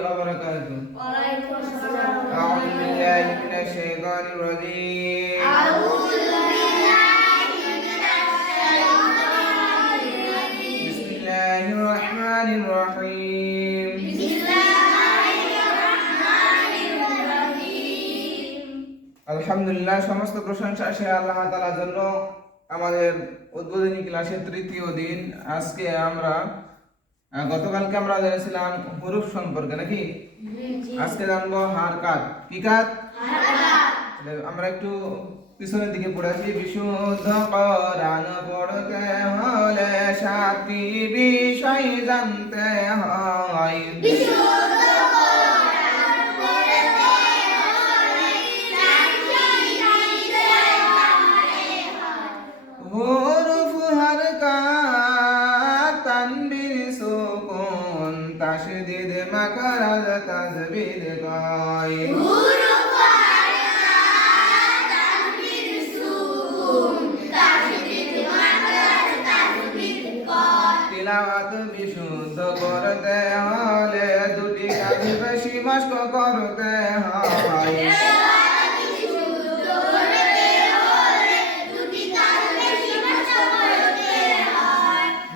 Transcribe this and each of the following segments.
وبركاته. وعليكم السلام. أعوذ بالله من الشيطان الرجيم. أعوذ بالله من الشيطان الرجيم. بسم الله الرحمن الرحيم. بسم الله الرحمن الرحيم. আলহামদুলিল্লাহ, সমস্ত প্রশংসা সে আল্লাহ তাআলার জন্য। আমাদের উদ্বোধনী ক্লাসের তৃতীয় দিন। আজকে আমরা গতকালকে আমরা জেনেছিলাম হুরুফ সম্পর্কে, নাকি? আজকে জানবো হারকাত। কি কাত? আমরা একটু পিছনের দিকে পড়ে আসি। বিশুদ্ধ কোরআন পড়তে হলে সাতটি বিষয় জানতে হয়। হুরুফ হারকাত তানবির সুকুন তাশদীদ মাকারাজ তাজবীদ গায়। হুরুফ হারকাত তানবির সুকুন তাশদীদ মাকারাজ তাজবীদ গায়। তিলাওয়াত বিশুদ্ধ করতে হলে দুটি কাজ বেশি মশক করতে হয়।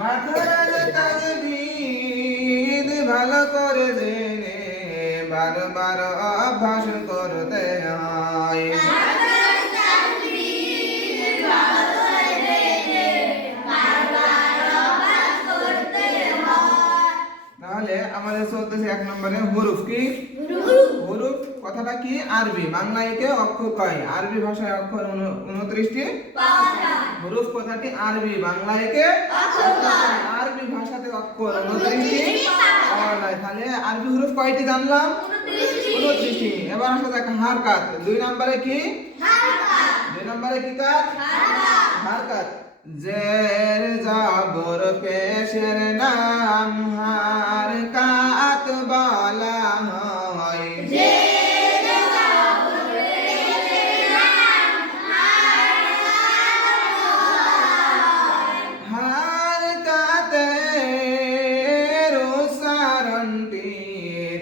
মাকারাজ তাজবীদ ভালো করে জেনে বারবার অভ্যাস করতে হয়। তাহলে আমাদের চলতেছে এক নম্বরে হুরুফ। কি হুরুফ? কথাটা কি? আরবি। বাংলা একে অক্ষর কয়। আরবি ভাষায় অক্ষর 29টি। হুরুফ কথাটি আরবি, বাংলা একে আরবি ভাষাতে অক্ষর 29টি পাওয়া যায়। তাহলে আরবি হুরুফ কয়টি জানলাম? 29টি। এবার আসা যাক হারকাত। দুই নম্বরে কি? দুই নম্বরে কি কাত? হারকাত। জের জাবর পেশের নাম হারকাত বলা হয়। হারকাতের উচ্চারণটি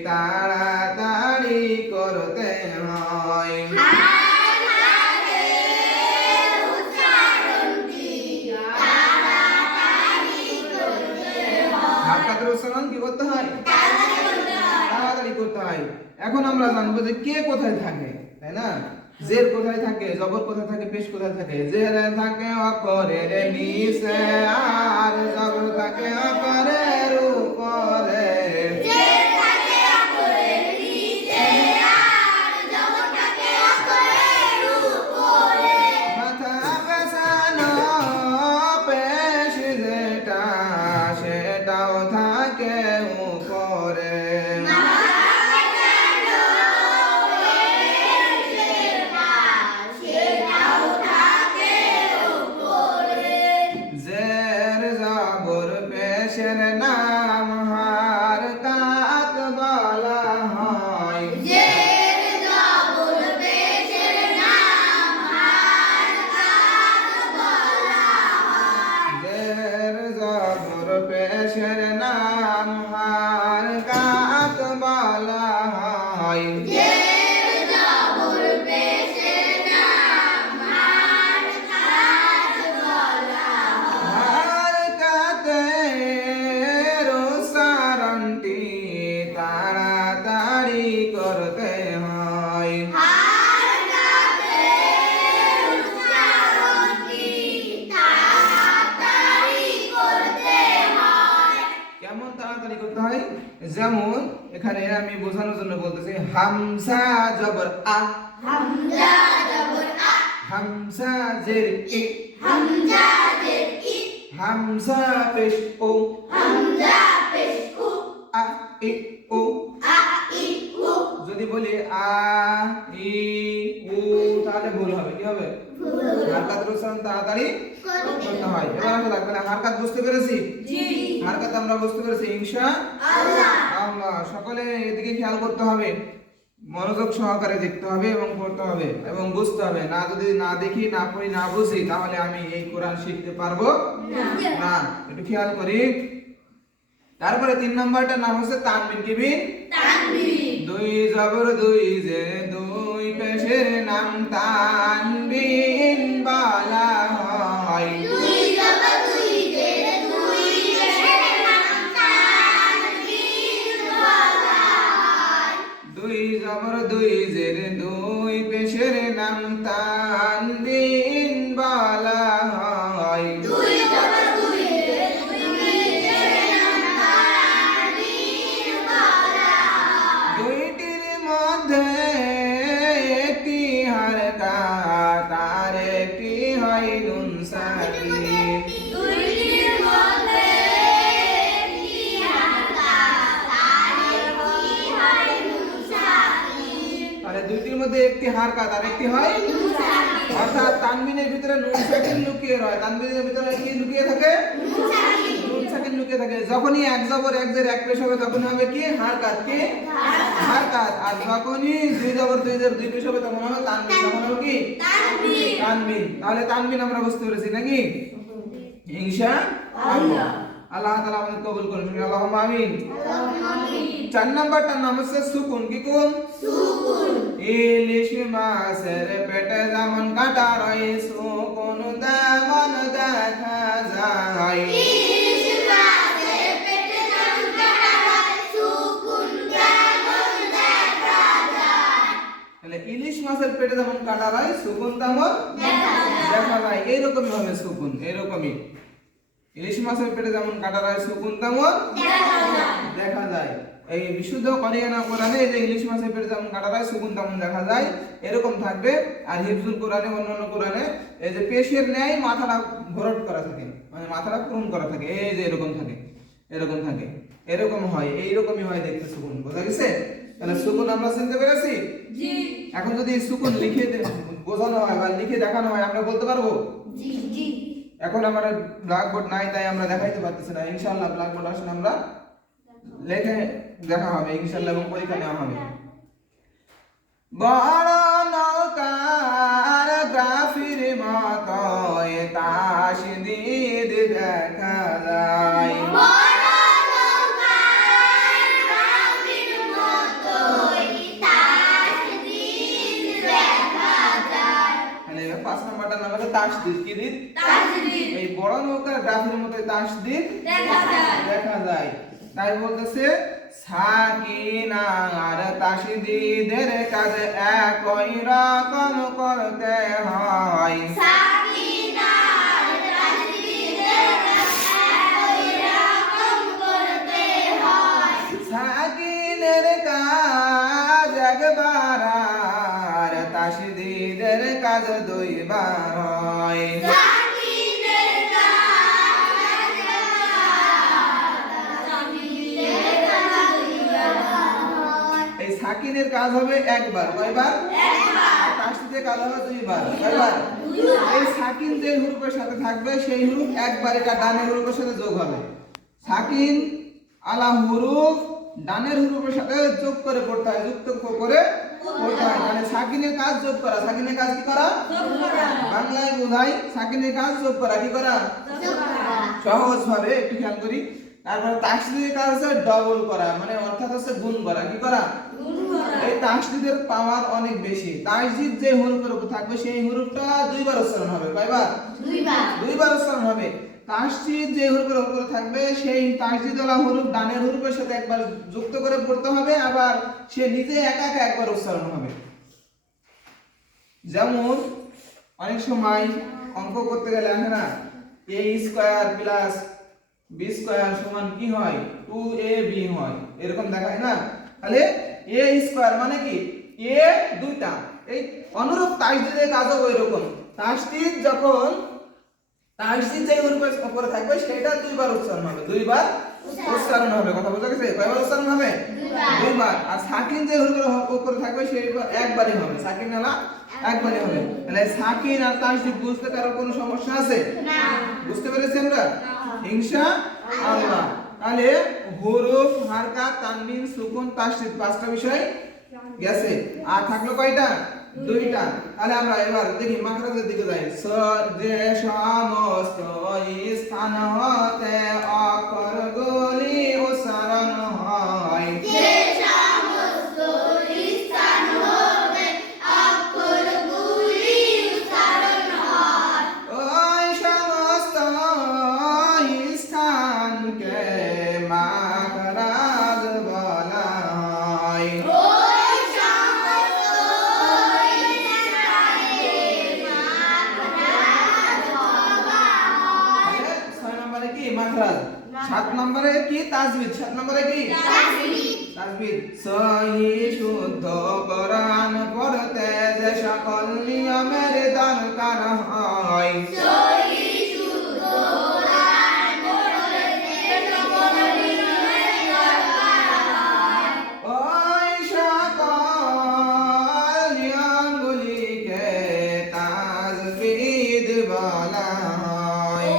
তাড়াতাড়ি করতে হয়। হারকাতের উচ্চারণ কি করতে হয়? তাড়াতাড়ি করতে হয়। এখন আমরা জানবো যে কে কোথায় থাকে, তাই না? জের কোথায় থাকে, জবর কোথায় থাকে, পেশ কোথায় থাকে? জের থাকে অক্ষরের নিচে আর জবর থাকে অক্ষরের উপরে। মাথা পেছানো পেশ যেটা সেটাও থাকে উপরে। জের জবর পেশের নাম হারকাত বলা হয়। জের জবর পেশের নাম হারকাত বলা হয়। হারকাতের উচ্চারণটি তাড়াতাড়ি করতে হয়। কেমন তাড়াতাড়ি করতে হয়? যেমন এখানে আমি বোঝানোর জন্য বলতেছি, হামজা জবর আ, হামজা জের ই, হামজা পেশ ও, আ ই ও। যদি বলি আ ই উ তাহলে ভুল হবে। কি হবে? হারকাতের উচ্চারণ তাড়াতাড়ি করতে হয়। এবার আমরা তাহলে হারকাত বুঝতে পেরেছি। হারকাত আমরা বুঝতে পেরেছি ইনশাআল্লাহ। সকলে এদিকে খেয়াল করতে হবে, মনোযোগ সহকারে দেখতে হবে এবং পড়তে হবে এবং বুঝতে হবে। না যদি না দেখি, না পড়ি, না বুঝি তাহলে আমি এই কোরআন শিখতে পারবো না। একটু খেয়াল করি। তারপরে 3 নম্বরটার নাম হচ্ছে তানবিন। কি বিন? দুই জবর দুই যে দুই পেশের নাম তানবিন বলা হয় দুই জবর দুই জের দুই পেশের নাম তানবিন বলা হয় দুই জবর দুই জের দুই পেশের নাম তানবিন বলা হয় দুই জবর দুই জের দুই পেশের নাম তানবিন বলা হয় দুইটির মধ্যে একটি হারকাত আর একটি হয় নুন সাকিন দুইটির মধ্যে একটি হারকাত আর একটি হয় নুন সাকিন তাহলে দুইটির মধ্যে একটি হারকাত আর একটি হয় নুন সাকিন অর্থাৎ তানবিনের ভিতরে নুন সাকিন লুকিয়ে রয় তানবিনের ভিতরে কি লুকিয়ে থাকে নুন সাকিন নুন সাকিন লুকিয়ে থাকে যখনই এক জবর এক জের এক পেশ হবে তখন হবে কি হারকাত কি হারকাত আর যখনই দুই জবর দুই জের দুই পেশ হবে তখন হবে তানবিন তখন হবে কি তানবিন তানবিন তাহলে তানবিন আমরা বুঝতে পেরেছি নাকি ইনশাআল্লাহ আল্লাহ তাআলা আমাদের কবুল করুন আল্লাহুম্মা আমিন আল্লাহুম্মা আমিন 4 নাম্বারটার নাম হচ্ছে সুকুন কি কোন সুকুন ইলিশ মাছের পেটে যেমন কাটা রয় সুকুন তেমন দেখা যায় ইলিশ মাছের পেটে যেমন কাটা রয় সুকুন তেমন দেখা যায় তাহলে ইলিশ মাছের পেটে যেমন কাটা রয় সুকুন তেমন দেখা যায় এইরকম ভাবে সুকুন এরকমই ইলিশ মাছের পেটে যেমন কাটা রয় সুকুন তেমন দেখা যায় এই বিশুদ্ধ কোরআনে কোরআনে এই যে ইলিশ মাছের পেটে যেমন কাটা রয় সুকুন তেমন দেখা যায় এরকম থাকবে আর হিফজুল কোরআনে অন্যান্য কোরআনে এই যে পেশের ন্যায় মাথাটা ভরট করা থাকে মানে মাথাটা পূরণ করা থাকে এই যে এরকম থাকে এরকম হয় এইরকমই হয় দেখতে সুকুন বোঝা গেছে তাহলে সুকুন আমরা চিনতে পেরেছি জি এখন যদি সুকুন লিখে বোঝানো হয় বা লিখে দেখানো হয় আমরা বলতে পারবো জি জি এখন আমাদের ব্ল্যাকবোর্ড নাই তাই আমরা দেখাইতে পারতেছি না ইনশাআল্লাহ ব্ল্যাকবোর্ড আসলে আমরা লিখে দেখা হবে ইনশাআল্লাহ এবং পরীক্ষা নেওয়া হবে বড় নৌকার গ্রাফির মতো তাসদিদ দেখা যায় বড় নৌকার গ্রামের মতোই তাসদিদ দেখা যায় তাহলে 5 নাম্বারটার নাম হলো তাসদিদ কি দিদ তাসদিদ এই বড় নৌকার গ্রাফির মতো তাসদিদ দেখা যায় তাই বলতেছে সাকিনা আর তাসদিদের কাজ একই রকম করতে হয় সাকিনার তাসদিদের একই রকম করতে হয় সাকিনের কাজ একবার আর তাসদিদের কাজ দুইবার হয় সাকিনের কাজ সাকিনের কাজ দুইবার হয় এই সাকিনের কাজ হবে একবার কয়বার আর তাসদিদের কাজ হবে দুইবার কয়বার এই সাকিন যে হুরুফের সাথে থাকবে সেই হুরুফ একবার এটা ডানের হুরুফের সাথে যোগ হবে সাকিন আলা হুরুফ ডানের হুরুফের সাথে যোগ করে পড়তে হয় যুক্ত করে পড়তে হয় মানে সাকিনের কাজ যোগ করা সাকিনের কাজ কি করা বাংলায় বোঝাই সাকিনের কাজ যোগ করা কি করা সহজ ভাবে একটু খেয়াল করি তারপর তাসদিদের কাজ হচ্ছে ডবল করা মানে অর্থাৎ হচ্ছে গুণ করা কি করা এই তাসদিদের পাওয়ার অনেক বেশি তাসদিদ যে হুরুফের উপর থাকবে সেই হুরুফটা দুইবার উচ্চারণ হবে কয়বার দুইবার উচ্চারণ হবে তাসদিদ যে হুরুফের উপর থাকবে সেই তাসদিদওয়ালা হুরুফ ডানের হুরুফের সাথে একবার যুক্ত করে পড়তে হবে আবার সে নিজে একা একা একবার উচ্চারণ হবে যেমন অনেক সময় অঙ্ক করতে গেলে আছে না a square plus b square সমান কি হয় 2ab হয় এরকম দেখায় না তাহলে a স্কয়ার মানে কি a দুইটা এই অনুরূপ তাসদিদের কাজও ওইরকম তাসদিদ যখন তাসদিদ যে হুরুফের উপরে থাকবে সেটা দুইবার উচ্চারণ হবে দুইবার উচ্চারণ হবে কথা বোঝা গেছে কয়বার উচ্চারণ হবে দুইবার আর সাকিন যে হুরুফের উপরে থাকবে সেটা একবারই হবে সাকিন না একবারই হবে তাহলে সাকিন আর তাসদিদ বুঝতে কারো কোনো সমস্যা আছে না বুঝতে পেরেছি আমরা ইনশাআল্লাহ তাহলে হুরুফ হারকাত তানবিন সুকুন তাসদিদ পাঁচটা বিষয় গেছে আর থাকলো কয়টা দুইটা তাহলে আমরা এবার দেখি মাখরাজের দিকে যাই যে সমস্ত স্থান হতে অক্ষরগুলি উচ্চারণ হয় যে সমস্ত তাজবিদ, 7 নম্বরে কি তাজবিদ। সহি শুদ্ধ কোরআন পড়তে যে সকল নিয়মের দরকার হয়, ওই সকল নিয়মগুলিকে তাজবিদ বলা হয়।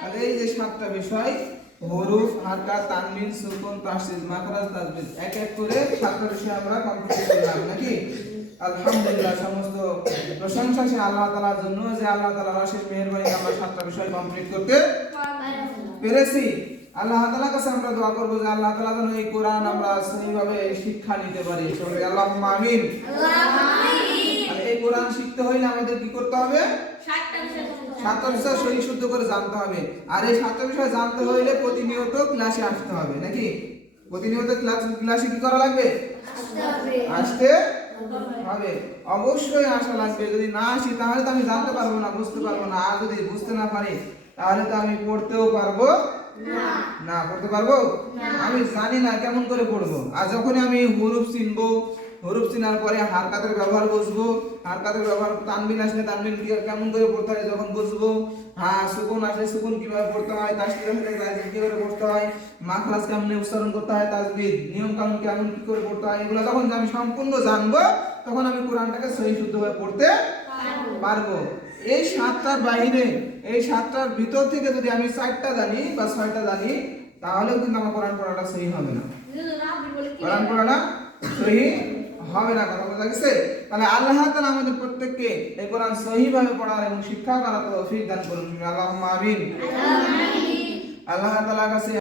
তাহলে এই যে 7টা বিষয়, হরফ, হারকাত, তানবিন, সুকুন, তাসদীদ, মাখরাজ, তাজবিদ, এক এক করে 7টা বিষয় আমরা কমপ্লিট করলাম নাকি? আলহামদুলিল্লাহ, সমস্ত প্রশংসা সে আল্লাহ তাআলার জন্য যে আল্লাহ তাআলার অশেষ মেহেরবানি আমরা 7টা বিষয় কমপ্লিট করতে পেরেছি। আল্লাহ তাআলার কাছে আমরা দোয়া করব যে আল্লাহ তাআলা যেন এই কোরআন আমরা সহিভাবে শিক্ষা নিতে পারি। সবাই আল্লাহুম্মা আমিন। আর এই কোরআন শিখতে হইলে আমাদের কি করতে হবে? 7টা বিষয় সহি শুদ্ধ করে জানতে হবে। আর এই 7টা বিষয় জানতে হইলে প্রতিনিয়ত ক্লাসে আসতে হবে নাকি? প্রতিনিয়ত ক্লাসে কি করা লাগবে? আসতে হবে, অবশ্যই আসা লাগবে। যদি না আসি তাহলে তো আমি জানতে পারবো না, বুঝতে পারবো না। আর যদি বুঝতে না পারি তাহলে তো আমি পড়তেও পারবো না, পড়তে পারবো? আমি জানি না কেমন করে পড়বো। আর যখন আমি হরফ চিনবো, হরফ চিনার পরে হারকাতের ব্যবহার বুঝবো, হারকাতের ব্যবহার, তানবিন আসলে তানবিন কেমন করে পড়তে হয় যখন বুঝবো, হ্যাঁ সুকুন আসলে সুকুন কিভাবে পড়তে হয়, তাসদীদ আসলে তাসদীদ কিভাবে পড়তে হয়, মাখরাজ কেমনে উচ্চারণ করতে হয়, তাজবিদ নিয়ম কানুন কেমন কি করে পড়তে হয়, এগুলো যখন আমি সম্পূর্ণ জানবো তখন আমি কোরআনটাকে সহি শুদ্ধভাবে পড়তে পারবো। এই 7টার বাইরে, এই 7টার ভিতর থেকে যদি আমি 4টা জানি বা 6টা জানি তাহলেও কিন্তু আমার কোরআন পড়াটা সহি হবে না, কোরআন পড়াটা সহি হবে না। কথা বোঝা গেছে? তাহলে আল্লাহ তাআলা আমাদের প্রত্যেককে এই কোরআন সহিভাবে পড়ার এবং শিক্ষা করার তৌফিক দান করুন। আল্লাহুম্মা আমিন। আল্লাহ তাআলার কাছে